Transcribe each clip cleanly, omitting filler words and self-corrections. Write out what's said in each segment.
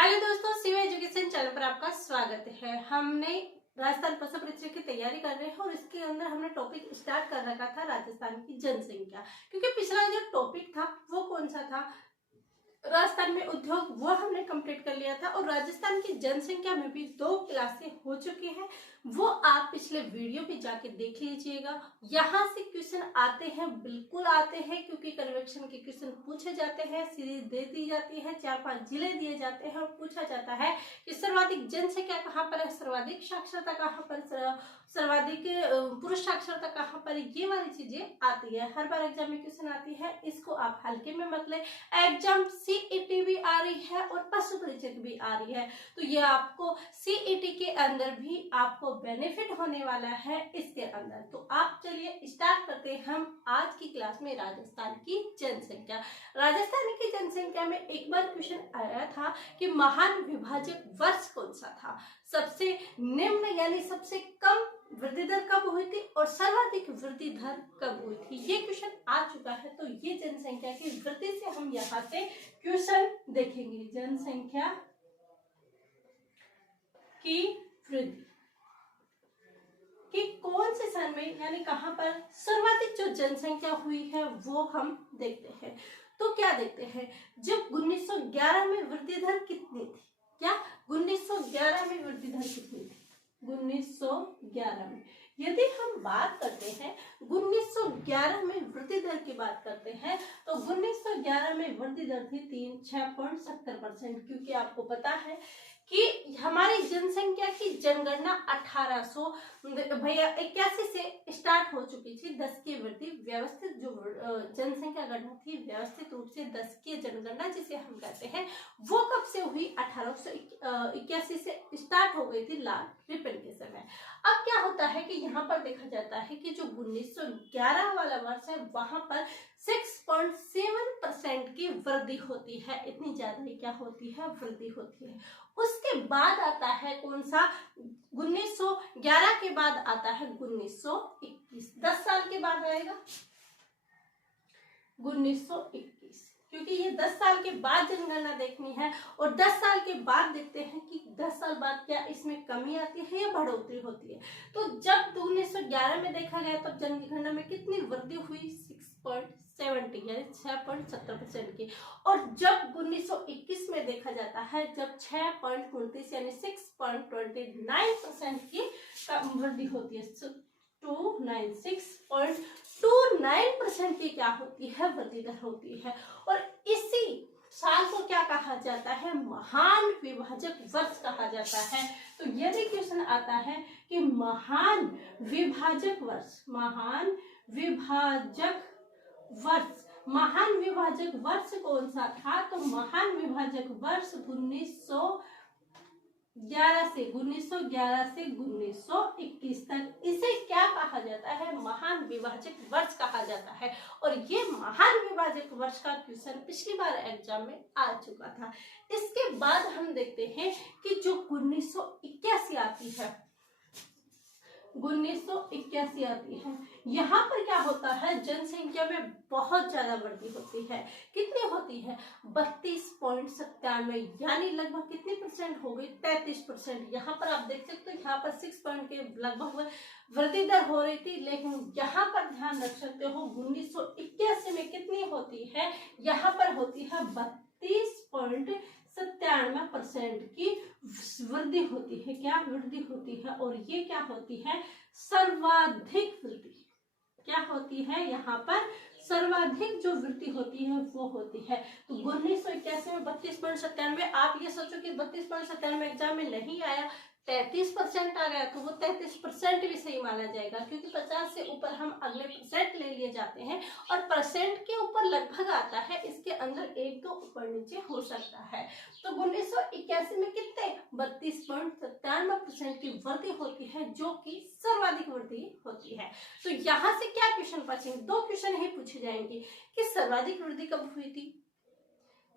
Hello दोस्तों, Shiv education channel पर आपका स्वागत है। हमने राजस्थान प्रसव परीक्षा की तैयारी कर रहे हैं और इसके अंदर हमने टॉपिक स्टार्ट कर रखा था राजस्थान की जनसंख्या। क्योंकि पिछला जो टॉपिक था वो कौन सा था, राजस्थान में उद्योग, वो हमने कंप्लीट कर लिया था। और राजस्थान की जनसंख्या में भी 2 क्लासें हो चुकी हैं, वो आप पिछले वीडियो पे जाके देख लीजिएगा। यहाँ से क्वेश्चन आते हैं, बिल्कुल आते हैं, क्योंकि कन्वेक्शन के क्वेश्चन पूछे जाते हैं, सीरीज दे दी जाती है, 4-5 जिले दिए जाते हैं और पूछा जाता है कि सर्वाधिक जनसंख्या कहाँ पर है, सर्वाधिक साक्षरता कहाँ पर, सर्वाधिक पुरुष साक्षरता कहाँ पर, ये वाली चीजें आती है। हर बार एग्जाम में क्वेश्चन आती है, इसको आप हल्के में मत लें। एग्जाम सीईटी भी आ रही है और पशु परीक्षक भी आ रही है, तो ये आपको सीईटी के अंदर भी आपको बेनिफिट होने वाला है इसके अंदर। तो आप चलिए स्टार्ट करते हैं हम आज की क्लास में राजस्थान की जनसंख्या। राजस्थान की जनसंख्या में एक बार क्वेश्चन आया था कि महान विभाजक वर्ष कौन सा था, सबसे निम्न यानी सबसे कम वृद्धि दर कब हुई थी और सर्वाधिक वृद्धि दर कब हुई थी, ये क्वेश्चन आ चुका है। तो ये जनसंख्या की वृद्धि से हम यहाँ से क्वेश्चन देखेंगे, जनसंख्या की वृद्धि कि कौन से सन में यानी कहां पर सर्वाधिक जो जनसंख्या हुई है वो हम देखते हैं। तो क्या देखते हैं, जब 1911 में वृद्धि दर कितनी थी, क्या 1911 में वृद्धि दर कितनी थी, 1911 में यदि हम बात करते हैं 1911 में वृद्धि दर की बात करते हैं तो 1911 में वृद्धि दर थी 6.70%। क्योंकि आपको पता है कि हमारी जनसंख्या की जनगणना 1881 से स्टार्ट हो चुकी थी। 10 की वृद्धि व्यवस्थित जो जनसंख्या गणना थी, व्यवस्थित रूप से 10 की जनगणना जिसे हम कहते हैं, वो कब से हुई, 1881 से स्टार्ट हो गई थी लाल रिपन के समय। अब क्या होता है कि यहाँ पर देखा जाता है कि जो 1911 वाला वर्ष है वहां पर 6.7% की वृद्धि होती है, इतनी ज्यादा क्या होती है, वृद्धि होती है। उसके बाद आता है कौन सा, 1911 के बाद आता है 1921, 10 साल के बाद आएगा 1921, क्योंकि ये 10 साल के बाद जनगणना देखनी है। और 10 साल के बाद देखते हैं कि 10 साल बाद क्या इसमें कमी आती है या बढ़ोतरी होती है। तो जब 1911 में देखा गया तब जनगणना में कितनी वृद्धि हुई, 6.70 यानी 6.70% की। और जब 1921 में देखा जाता है, जब 6.29 यानी 6.29% की वृद्धि होती है, 6.29% की क्या होती है, वृद्धि दर होती है। और इसी साल को क्या कहा जाता है, महान विभाजक वर्ष कहा जाता है। तो यदि क्वेश्चन आता है कि महान विभाजक वर्ष, महान विभाजक वर्ष कौन सा था, तो महान विभाजक वर्ष 1911 से 1921 तक, इसे क्या कहा जाता है, महान विभाजक वर्ष कहा जाता है। और ये महान विभाजक वर्ष का क्वेश्चन पिछली बार एग्जाम में आ चुका था। इसके बाद हम देखते हैं कि जो 1981 आती है, 1981 आती है, यहाँ पर क्या होता है, जनसंख्या में बहुत ज्यादा वृद्धि होती है। कितनी होती है, 32.97 यानी लगभग कितनी परसेंट हो गई, 33%। यहाँ पर आप देख सकते हो, यहाँ पर 6 पॉइंट के लगभग वृद्धि दर हो रही थी, लेकिन यहाँ पर ध्यान रख सकते हो 1981 में कितनी होती है, यहाँ पर होती है 32.97% की वृद्धि होती है। क्या वृद्धि होती है, और ये क्या होती है, सर्वाधिक वृद्धि, क्या होती है, यहाँ पर सर्वाधिक जो वृद्धि होती है वो होती है। तो 1981 में 32.97, आप ये सोचो कि 32.97 एग्जाम में नहीं आया, 33% आ गया, तो वो 33% भी सही माना जाएगा, क्योंकि 50 से ऊपर हम अगले परसेंट ले लिए जाते हैं और परसेंट के ऊपर लगभग आता है, इसके अंदर 1-2 ऊपर नीचे हो सकता है। तो 1981 में कितने, 32.97% की वृद्धि होती है, जो कि सर्वाधिक वृद्धि होती है। तो यहाँ से क्या क्वेश्चन बचेंगे, 2 क्वेश्चन ही पूछे जाएंगे कि सर्वाधिक वृद्धि कब हुई थी,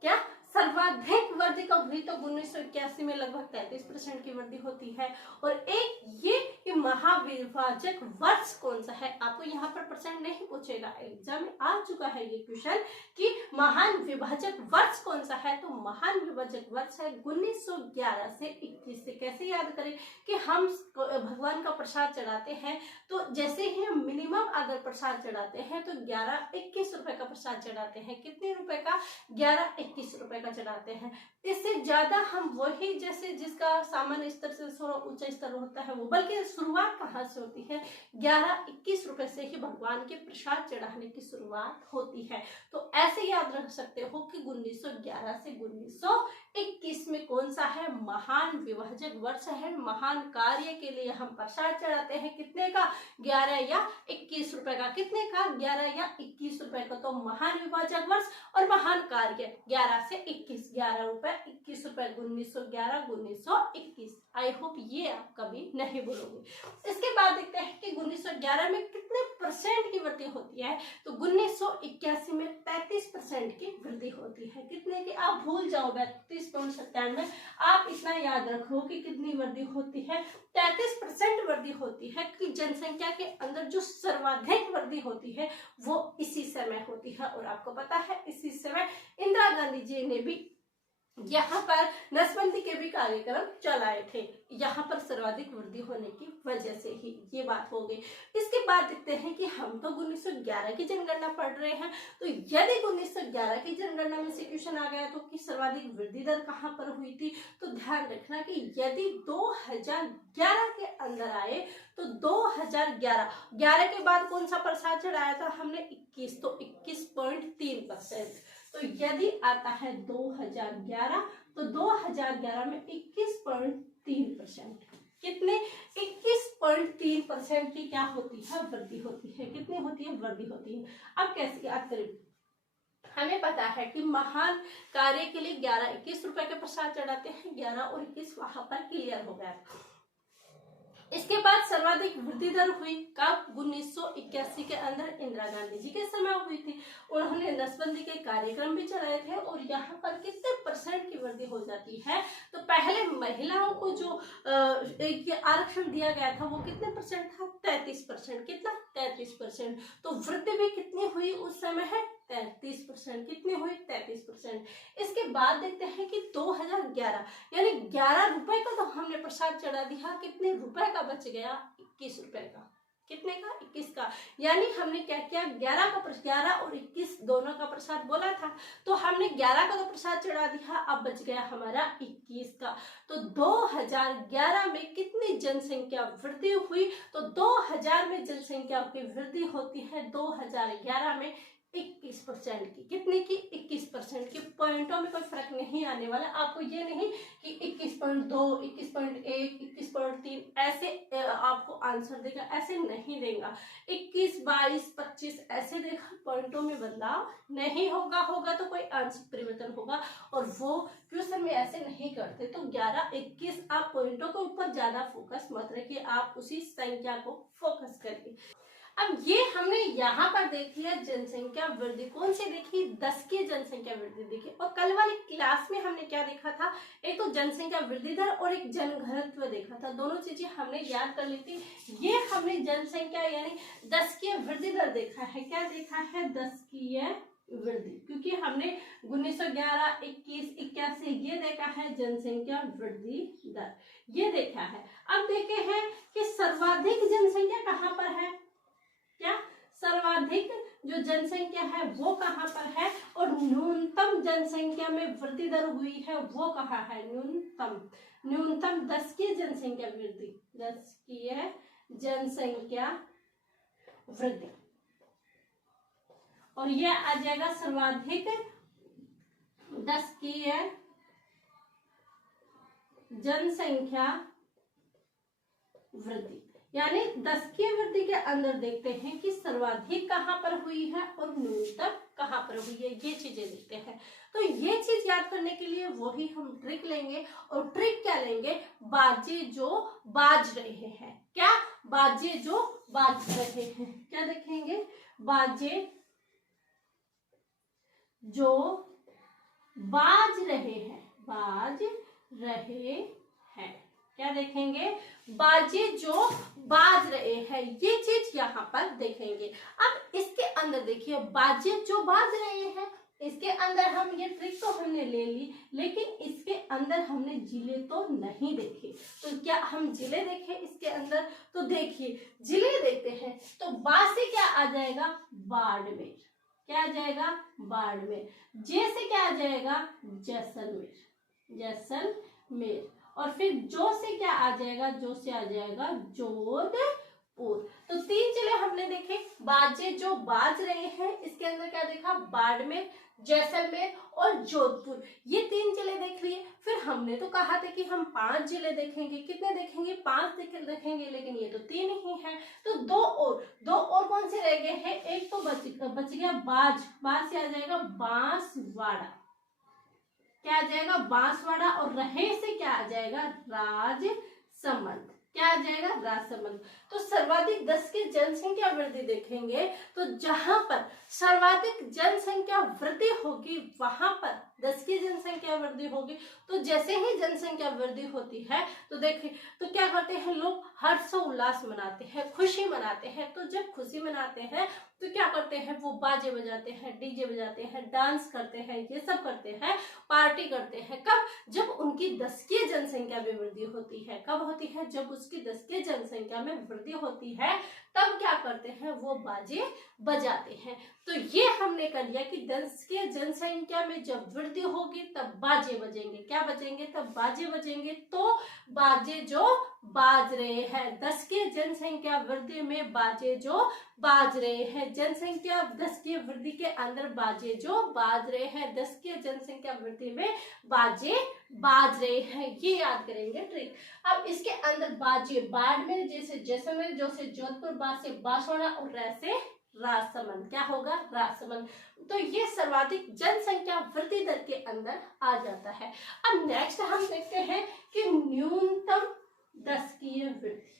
क्या सर्वाधिक वृद्धि कब हुई, तो 1981 में लगभग 33% की वृद्धि होती है। और एक ये महाविभाजक वर्ष कौन सा है, आपको यहाँ पर परसेंट नहीं पूछेगा, एग्जाम में आ चुका है ये क्वेश्चन कि महान विभाजक वर्ष कौन सा है, तो महान विभाजक वर्ष है 1911 से 21 से। कैसे याद करें कि हम भगवान का प्रसाद चढ़ाते हैं, तो जैसे ही हम मिनिमम अगर प्रसाद चढ़ाते हैं तो 11-21 रुपए का प्रसाद चढ़ाते हैं। कितने रुपए का, 11-21 रुपए का चढ़ाते हैं। इससे ज्यादा हम वही, जैसे जिसका सामान्य स्तर से थोड़ा ऊंचा स्तर होता है वो, बल्कि शुरुआत कहाँ से होती है, 11-21 रुपए से ही भगवान के प्रसाद चढ़ाने की शुरुआत होती है। तो ऐसे याद रख सकते हो कि 1911 से 1921 में कौन सा है, महान विभाजक वर्ष है। महान कार्य के लिए हम प्रसाद चढ़ाते हैं, कितने का, 11 या 21 रुपए का। कितने का, 11 या 21 रुपए का। तो महान विभाजक वर्ष और महान कार्य 11 से 21, 11 रुपए 21 रुपए, 1911 1921। आई होप ये आप कभी नहीं भूलोगे। इसके बाद देखते हैं कि 1911 में कितने परसेंट की वृद्धि होती है, तो 1981 में 33% की वृद्धि होती है। कितने की, आप भूल जाओ 32.97, आप इतना याद रखो कि कितनी वृद्धि होती है, 33% वृद्धि होती है। कि जनसंख्या के अंदर जो सर्वाधिक वृद्धि होती है वो इसी समय होती है। और आपको पता है इसी समय इंदिरा गांधी जी ने भी यहाँ पर नसबंदी के भी कार्यक्रम चलाए थे, यहाँ पर सर्वाधिक वृद्धि होने की वजह से ही ये बात हो गई। इसके बाद देखते हैं कि हम तो 1911 की जनगणना पढ़ रहे हैं, तो यदि 1911 की जनगणना में से क्वेश्चन आ गया तो कि सर्वाधिक वृद्धि दर कहाँ पर हुई थी, तो ध्यान रखना कि यदि 2011 के अंदर आए तो 2011 के बाद कौन सा प्रसाद चढ़ाया था हमने, 21, तो 21.3%। तो यदि आता है 2011, तो 2011 में 21.3%, कितने, 21.3% की क्या होती है, वृद्धि होती है। कितनी होती है, वृद्धि होती है। अब कैसे याद करें, हमें पता है कि महान कार्य के लिए 11-21 रुपए के प्रसाद चढ़ाते हैं, 11 और 21 वहां पर क्लियर हो गया। इसके बाद सर्वाधिक वृद्धि दर हुई कब, 1981 के अंदर इंदिरा गांधी जी के समय हुई थी। उन्होंने नसबंदी के कार्यक्रम भी चलाए थे। और यहाँ पर कितने परसेंट की वृद्धि हो जाती है, तो पहले महिलाओं को जो आरक्षण दिया गया था वो कितने परसेंट था, 33%। कितना, 33%। तो वृद्धि भी कितनी हुई उस समय है, 33%। कितनी हुई, 33%। इसके बाद देखते हैं कि 2011 यानी 11 रुपए का तो हमने प्रसाद चढ़ा दिया, कितने रुपए का बच गया, 21 रुपए का। कितने का, 21 का। यानी हमने क्या किया, 11 और 21 दोनों का प्रसाद बोला था, तो हमने 11 का तो प्रसाद चढ़ा दिया, अब बच गया हमारा 21 का। तो 2011 में कितनी जनसंख्या वृद्धि हुई, तो 2000 में जनसंख्या की वृद्धि होती है 2011 में 21% की। कितने की, 21% की। पॉइंटों में कोई फर्क नहीं आने वाला, आपको ये नहीं कि 21.2, 21.1, 21.3 ऐसे आपको आंसर देगा, ऐसे नहीं देगा। 21, 22, 25 ऐसे देगा, पॉइंटों में बदलाव नहीं होगा। होगा तो कोई आंसर परिवर्तन होगा, और वो क्वेश्चन में ऐसे नहीं करते। तो 11, 21 आप पॉइंटों के ऊपर ज्यादा फोकस मत रखिए, आप उसी संख्या को फोकस करिए। अब ये हमने यहाँ पर देख लिया जनसंख्या वृद्धि, कौन सी देखी, 10 की जनसंख्या वृद्धि देखी। और कल वाली क्लास में हमने क्या देखा था, एक तो जनसंख्या वृद्धि दर और एक जनघनत्व देखा था। दोनों चीजें हमने याद कर ली थी। ये हमने जनसंख्या यानी 10 की वृद्धि दर देखा है। क्या देखा है, 10 की वृद्धि, क्योंकि हमने 1911, 21, 81 ये देखा है जनसंख्या वृद्धि दर, ये देखा है। अब देखे हैं कि सर्वाधिक जनसंख्या कहाँ पर है, क्या सर्वाधिक जो जनसंख्या है वो कहाँ पर है, और न्यूनतम जनसंख्या में वृद्धि दर हुई है वो कहाँ है, न्यूनतम 10 की जनसंख्या वृद्धि, 10 की जनसंख्या वृद्धि, और ये आ जाएगा सर्वाधिक 10 की जनसंख्या वृद्धि। यानी 10 की वृद्धि के अंदर देखते हैं कि सर्वाधिक कहाँ पर हुई है और न्यूनतम कहाँ पर हुई है, ये चीजें देखते हैं। तो ये चीज याद करने के लिए वही हम ट्रिक लेंगे, और ट्रिक क्या लेंगे, बाजे जो बाज रहे हैं। क्या, बाजे जो बाज रहे हैं, क्या देखेंगे, बाजे जो बाज रहे हैं, बाज रहे हैं। क्या देखेंगे? बाजे जो बाज रहे हैं, ये चीज यहाँ पर देखेंगे। अब इसके अंदर देखिए, बाजे जो बाज रहे हैं, इसके अंदर हम ये ट्रिक तो हमने ले ली, लेकिन इसके अंदर हमने जिले तो नहीं देखे। तो क्या हम जिले देखें इसके अंदर? तो देखिए, जिले देखते हैं तो बा से क्या आ जाएगा? बाड़मेर। क्या आ जाएगा? बाड़मेर। जे से क्या आ जाएगा? जैसलमेर, जैसलमेर। और फिर जो से क्या आ जाएगा? जो से आ जाएगा जोधपुर। तो 3 जिले हमने देखे। बाजे जो बाज रहे हैं, इसके अंदर क्या देखा? बाड़मेर, जैसलमेर और जोधपुर। ये 3 जिले देख लिए। फिर हमने तो कहा था कि हम 5 जिले देखेंगे। कितने देखेंगे? 5 देखेंगे, लेकिन ये तो 3 ही है। तो दो और कौन से रह गए हैं? एक तो बच गया बाज। बाज से आ जाएगा बांसवाड़ा। क्या आ जाएगा? बांसवाड़ा। और रहे से क्या आ जाएगा? राजसमंद। क्या आ जाएगा? राजसमंद। तो सर्वाधिक 10 की जनसंख्या वृद्धि देखेंगे तो जहां पर सर्वाधिक जनसंख्या वृद्धि होगी वहां पर 10 की जनसंख्या वृद्धि होगी। तो जैसे ही जनसंख्या वृद्धि होती है तो देखिए, तो क्या करते हैं लोग? हर्षोल्लास मनाते हैं, खुशी मनाते हैं। तो जब खुशी मनाते हैं तो क्या करते हैं? वो बाजे बजाते हैं, डीजे बजाते हैं, डांस करते हैं, ये सब करते हैं, पार्टी करते हैं। कब? जब उनकी 10 की जनसंख्या में वृद्धि होती है। कब होती है? जब उसकी 10 की जनसंख्या में वृद्धि होती है, तब क्या करते हैं? वो बाजे बजाते हैं। तो ये हमने कर लिया कि 10 की जनसंख्या में जब वृद्धि होगी तब बाजे बजेंगे। क्या बजेंगे? तब बाजे बजेंगे। तो बाजे जो बाज रहे हैं, 10 की जनसंख्या वृद्धि में बाजे जो बाज रहे हैं। जनसंख्या 10 की वृद्धि के अंदर बाजे जो बाज रहे हैं, 10 की जनसंख्या वृद्धि में बाजे बाज रहे हैं। ये याद करेंगे ट्रिक। अब इसके अंदर बाजे बाड़मेर, जैसे जैसलमेर, जो से जोधपुर, बा से बांसवाड़ा और रै से राजसमंद। क्या होगा? राजसमंद। तो ये सर्वाधिक जनसंख्या वृद्धि दर के अंदर आ जाता है। अब नेक्स्ट हम देखते हैं कि न्यूनतम 10 की वृद्धि।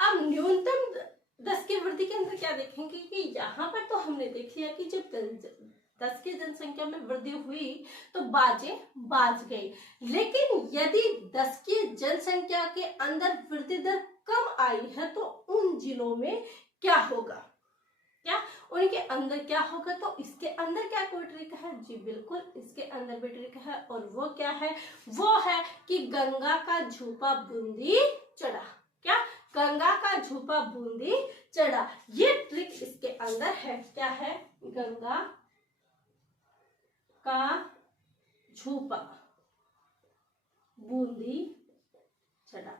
अब न्यूनतम 10 की वृद्धि के अंदर क्या देखेंगे कि यहाँ पर तो हमने देख लिया कि जब 10 की जनसंख्या में वृद्धि हुई तो बाजे बाज गई। लेकिन यदि 10 की जनसंख्या के अंदर वृद्धि दर कम आई है तो उन जिलों में क्या होगा? क्या उनके अंदर क्या होगा? तो इसके अंदर क्या कोई ट्रिक है? जी बिल्कुल, इसके अंदर भी ट्रिक है। और वो क्या है? वो है कि गंगा का झूपा बूंदी चढ़ा। क्या? गंगा का झूपा बूंदी चढ़ा। ये ट्रिक इसके अंदर है। क्या है? गंगा का झूपा बूंदी चढ़ा।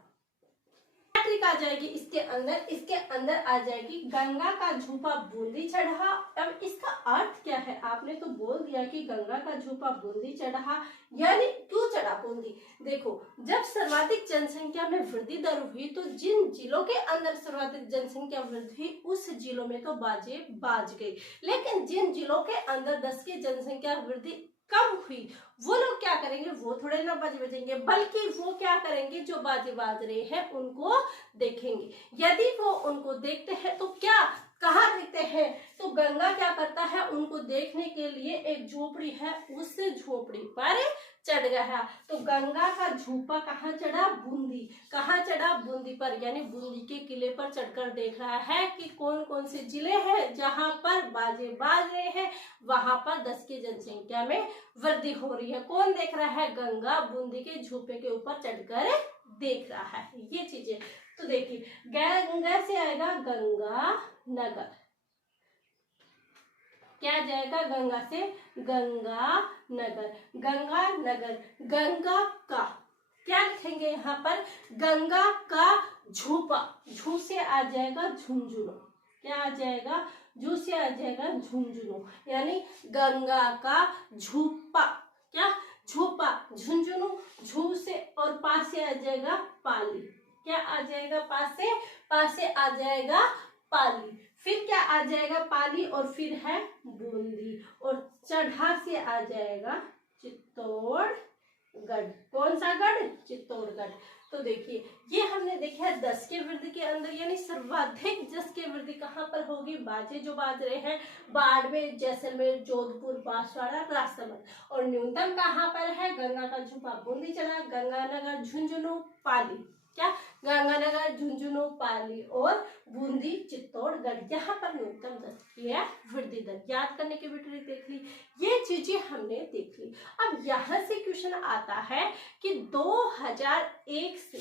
ट्रिक आ जाएगी इसके अंदर। इसके अंदर आ जाएगी गंगा का झूपा बूंदी चढ़ा। अब इसका अर्थ क्या है? आपने तो बोल दिया कि गंगा का झूपा बूंदी चढ़ा, यानी क्यों चढ़ा बूंदी? देखो, जब सर्वाधिक जनसंख्या में वृद्धि दर हुई तो जिन जिलों के अंदर सर्वाधिक जनसंख्या वृद्धि हुई उस जिलों में तो बाजे बाज गई। लेकिन जिन जिलों के अंदर 10 की जनसंख्या वृद्धि कम हुई वो लोग क्या करेंगे? वो थोड़े ना बाजे बजेंगे, बल्कि वो क्या करेंगे? जो बाजे बाज रहे हैं उनको देखेंगे। यदि वो उनको देखते हैं तो क्या कहाँ देखते हैं? तो गंगा क्या करता है? उनको देखने के लिए एक झोपड़ी है, उस झोपड़ी पर चढ़ गया। तो गंगा का झूपा कहाँ चढ़ा? बूंदी। कहाँ चढ़ा? बूंदी पर, यानी बूंदी के किले पर चढ़कर देख रहा है कि कौन कौन से जिले हैं जहां पर बाजे बाज रहे हैं, वहां पर 10 की जनसंख्या में वृद्धि हो रही है। कौन देख रहा है? गंगा बूंदी के झूपे के ऊपर चढ़कर देख रहा है। ये चीजें तो देखिए, गंगा से आएगा गंगा नगर। क्या जाएगा? गंगा से गंगा नगर। गंगा नगर, गंगा का क्या लिखेंगे यहाँ पर? गंगा का झूपा। झू से आ जाएगा झुंझुनू। क्या आ जाएगा? झू से आ जाएगा झुंझुनू, यानी गंगा का झूपा। क्या? झूपा, झुंझुनू, झू से और पा से आ जाएगा पाली। क्या आ जाएगा? पास से आ जाएगा पाली। फिर क्या आ जाएगा? पाली और फिर है बूंदी, और चढ़ा से आ जाएगा चित्तौड़गढ़। चित्तौड़गढ़। कौन सा गढ़? चित्तौड़गढ़। तो देखिए ये हमने देखा है 10 के वृद्धि के अंदर, यानी सर्वाधिक 10 के वृद्धि कहाँ पर होगी? बाजे जो बाज रहे हैं बाड़मेर, जैसलमेर, जोधपुर, बांसवाड़ा, राजसमंद। और न्यूनतम कहाँ पर है? गंगा का झुपा बूंदी चला, गंगानगर, झुंझुनू, पाली। क्या? गंगानगर, झुंझुनू, पाली और बूंदी, चित्तौड़गढ़, यहाँ पर न्यूनतम 10 की है वृद्धि दर। याद करने की भी ट्रिक देख ली, ये चीजें हमने देख ली। अब यहाँ से क्वेश्चन आता है कि 2001 से,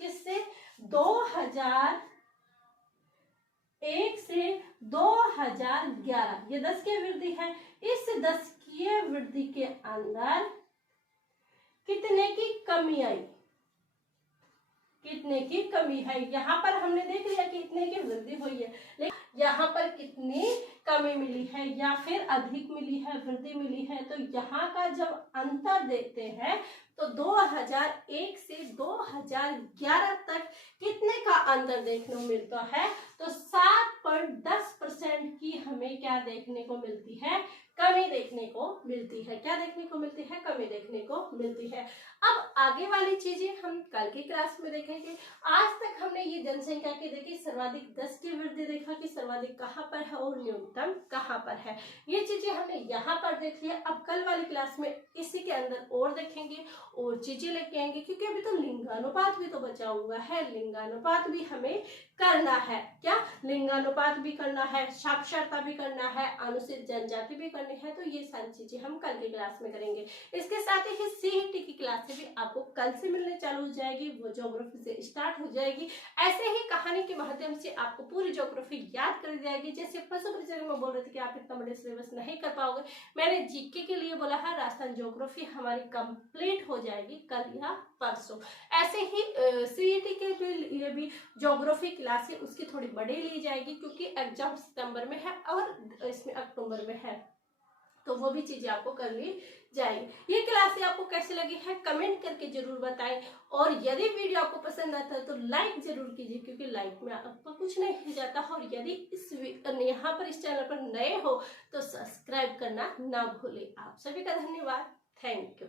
किससे? 2001 से 2011, ये 10 की वृद्धि है। इस 10 की वृद्धि के अंदर कितने की कमी आई? कितने की कमी है? यहाँ पर हमने देख लिया कि इतने की वृद्धि हुई है, लेकिन यहाँ पर कितनी कमी मिली है या फिर अधिक मिली है, वृद्धि मिली है। तो यहाँ का जब अंतर देखते हैं तो 2001 से 2011 तक कितने का अंतर देखने को मिलता है? तो 7.10% की हमें क्या देखने को मिलती है? कमी देखने को मिलती है। क्या देखने को मिलती है? कमी देखने को मिलती है। अब आगे वाली चीजें हम कल की क्लास में देखेंगे। आज तक हमने ये जनसंख्या की देखी, सर्वाधिक 10 की वृद्धि देखा कि सर्वाधिक कहाँ पर है और न्यूनतम कहाँ पर है। ये चीजें हमने यहाँ पर देख लिया। अब कल वाली क्लास में इसी के अंदर और देखेंगे और चीजें लेके आएंगे, क्योंकि अभी तो लिंगानुपात भी तो बचा हुआ है। लिंगानुपात भी हमें करना है। क्या? लिंगानुपात भी करना है, साक्षरता भी करना है, अनुसूचित जनजाति भी करनी है। तो ये सारी चीजें हम कल की क्लास में करेंगे। इसके साथ ही सीईटी की क्लास भी आपको कल से मिलने चालू हो जाएगी, वो ज्योग्राफी से स्टार्ट हो जाएगी। ऐसे ही कहानी के माध्यम से आपको पूरी ज्योग्राफी याद कर दी जाएगी। जैसे पशु परिचय में बोल रहे थे कि आप इतना बड़े सिलेबस नहीं कर पाओगे, मैंने जीके के लिए बोला है, राजस्थान ज्योग्राफी हमारी कंप्लीट हो जाएगी कल या परसों। ऐसे ही सीईटी के लिए भी ज्योग्राफी क्लास है, उसकी थोड़ी बड़ी ली जाएगी, क्योंकि एग्जाम सितंबर में है और इसमें अक्टूबर में है, तो वो भी चीजें आपको कर ली जाएगी। ये क्लास आपको कैसी लगी है कमेंट करके जरूर बताएं, और यदि वीडियो आपको पसंद आता है तो लाइक जरूर कीजिए, क्योंकि लाइक में आपको कुछ नहीं हो जाता। और यदि यहाँ पर इस चैनल पर नए हो तो सब्सक्राइब करना ना भूलें। आप सभी का धन्यवाद। Thank you.